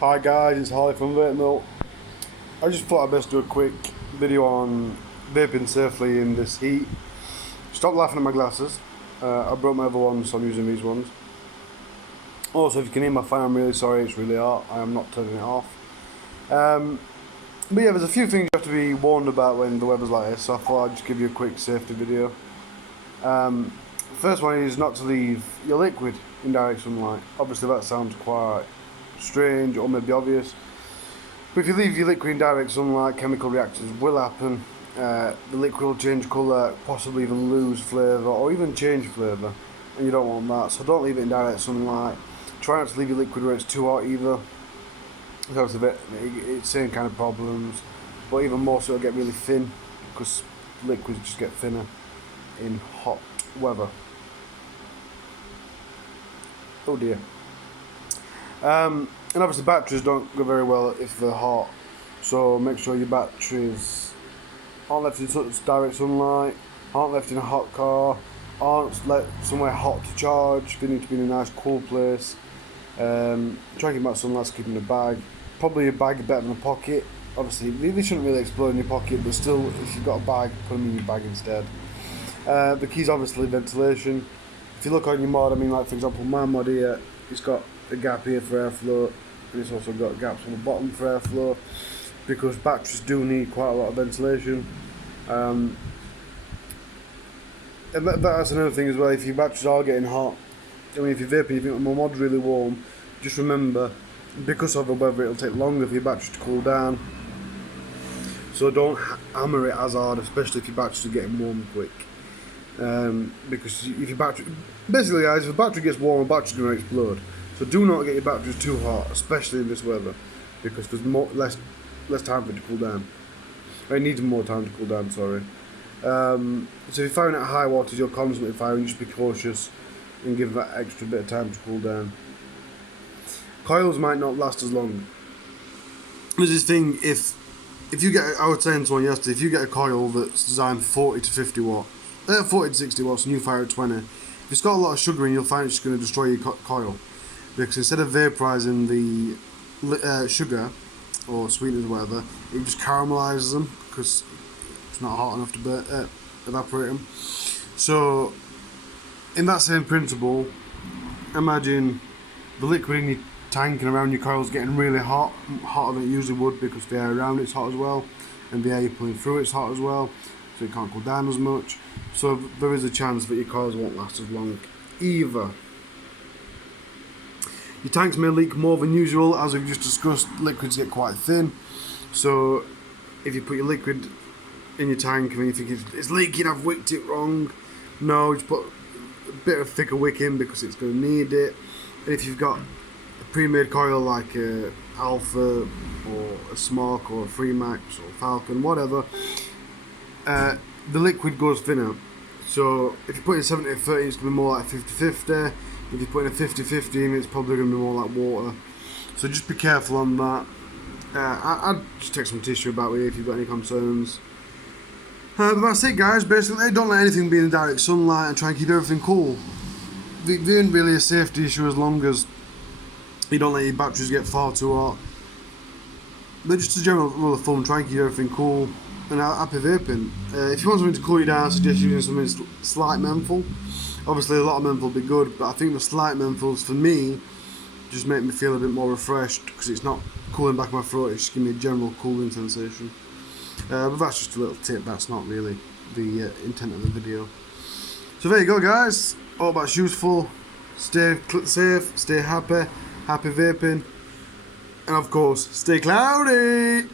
Hi guys, it's Harley from Vaping. I just thought I'd best do a quick video on vaping safely in this heat. Stop laughing at my glasses. I broke my other ones, so I'm using these ones. Also, if you can hear my fan, I'm really sorry, it's really hot. I am not turning it off. But yeah, there's a few things you have to be warned about when the weather's like this, so I thought I'd just give you a quick safety video. First one is not to leave your liquid in direct sunlight. Obviously that sounds quite strange or maybe obvious, but if you leave your liquid in direct sunlight, chemical reactions will happen. The liquid will change colour, possibly even lose flavour or even change flavour, and you don't want that, so don't leave it in direct sunlight. Try not to leave your liquid where it's too hot either. It's it's same kind of problems, but even more so it'll get really thin because liquids just get thinner in hot weather. Oh dear. And obviously batteries don't go very well if they're hot, so make sure your batteries aren't left in direct sunlight, aren't left in a hot car, aren't left somewhere hot to charge. They need to be in a nice cool place. Try and keep them out of sunlight, keep them in a bag. Probably a bag better than a pocket. Obviously they shouldn't really explode in your pocket, but still, if you've got a bag, put them in your bag instead. The key's obviously ventilation. If you look on your mod, I mean, like for example my mod here, it's got a gap here for airflow, and it's also got gaps on the bottom for airflow, because batteries do need quite a lot of ventilation. And that's another thing as well. If your batteries are getting hot, I mean, if you're vaping, you think my mod's really warm, just remember, because of the weather, it'll take longer for your batteries to cool down. So don't hammer it as hard, especially if your batteries are getting warm quick. Because if your battery, basically guys, if the battery gets warm, the battery's going to explode. So do not get your batteries too hot, especially in this weather, because there's less time for it to cool down. It needs more time to cool down, sorry. So if you're firing at high wattage, you're constantly firing, just be cautious and give that extra bit of time to cool down. Coils might not last as long. There's this thing, if you get, I was saying to someone yesterday, if you get a coil that's designed 40 to 50 watt, 40 to 60 watts, and you fire at 20, if it's got a lot of sugar in, you'll find it's just going to destroy your coil. Because instead of vaporizing the sugar or sweeteners or whatever, it just caramelizes them because it's not hot enough to evaporate them. So, in that same principle, imagine the liquid in your tank and around your coil is getting really hot, hotter than it usually would, because the air around it's hot as well, and the air you're pulling through it's hot as well, so it can't cool down as much. So there is a chance that your coils won't last as long either. Your tanks may leak more than usual, as we've just discussed. Liquids get quite thin, so if you put your liquid in your tank and you think it's leaking, I've wicked it wrong, no, just put a bit of thicker wick in because it's going to need it. And if you've got a pre-made coil like a Alpha or a Smoke or a Freemax or Falcon, whatever, the liquid goes thinner. So if you put in 70-30, it's going to be more like 50-50. If you put in a 50-50 in, it's probably going to be more like water. So just be careful on that. I'd just take some tissue about with you if you've got any concerns. But that's it guys, basically. Don't let anything be in direct sunlight and try and keep everything cool. There isn't really a safety issue as long as you don't let your batteries get far too hot. But just a general rule of thumb, try and keep everything cool and happy vaping. If you want something to cool you down, I suggest using something slight menthol. Obviously a lot of menthol will be good, but I think the slight menthols for me just make me feel a bit more refreshed, because it's not cooling back my throat, it's just giving me a general cooling sensation. But that's just a little tip, that's not really the intent of the video. So there you go guys, hope that's useful. Stay safe, stay happy vaping, and of course, stay cloudy!